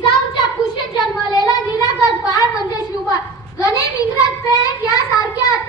जिजाऊच्या कुशीत जन्मलेला निरागस बाळ म्हणजे शिवबाळ. गणे विक्रत पेठ यासारख्या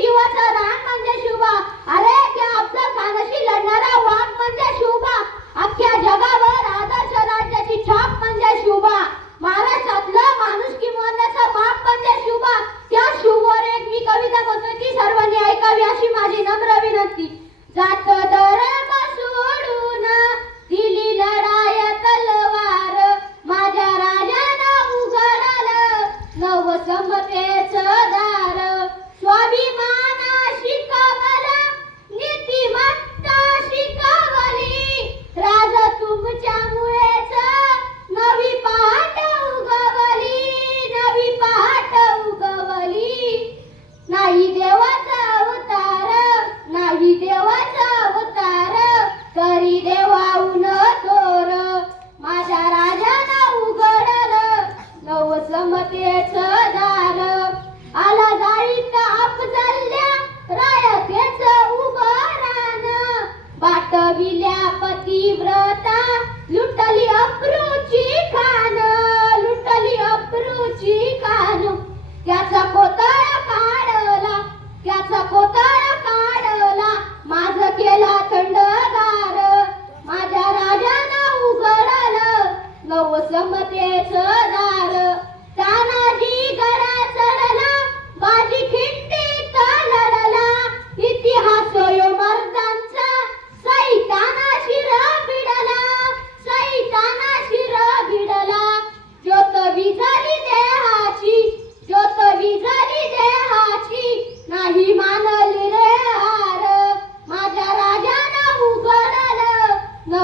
जीवाचा राम म्हणजे शिवबा अरे त्या अफजल खानाशी लढणारा वाघ म्हणजे शिवबा अख्ख्या जगावर आदर्श राज्याची छाप म्हणजे शिवबा महाराष्ट्रातलं माणूस की मोरण्याचा म्हणजे शिवबा त्या शिववर एक मी कविता म्हणतो की सर्वांनी ऐकावी अशी माझी नम्र विनंती. जात धर्म सोडून दिली लढाय तलवार. माझ्या राजाला उघडाल नव समते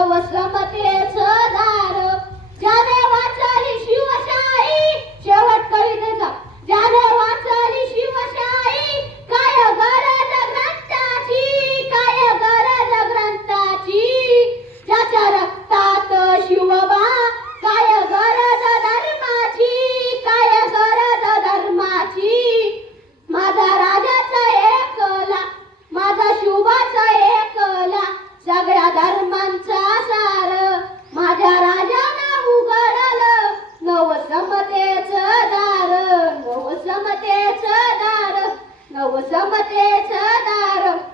wa samatecha daram. Não vou samatecha daram.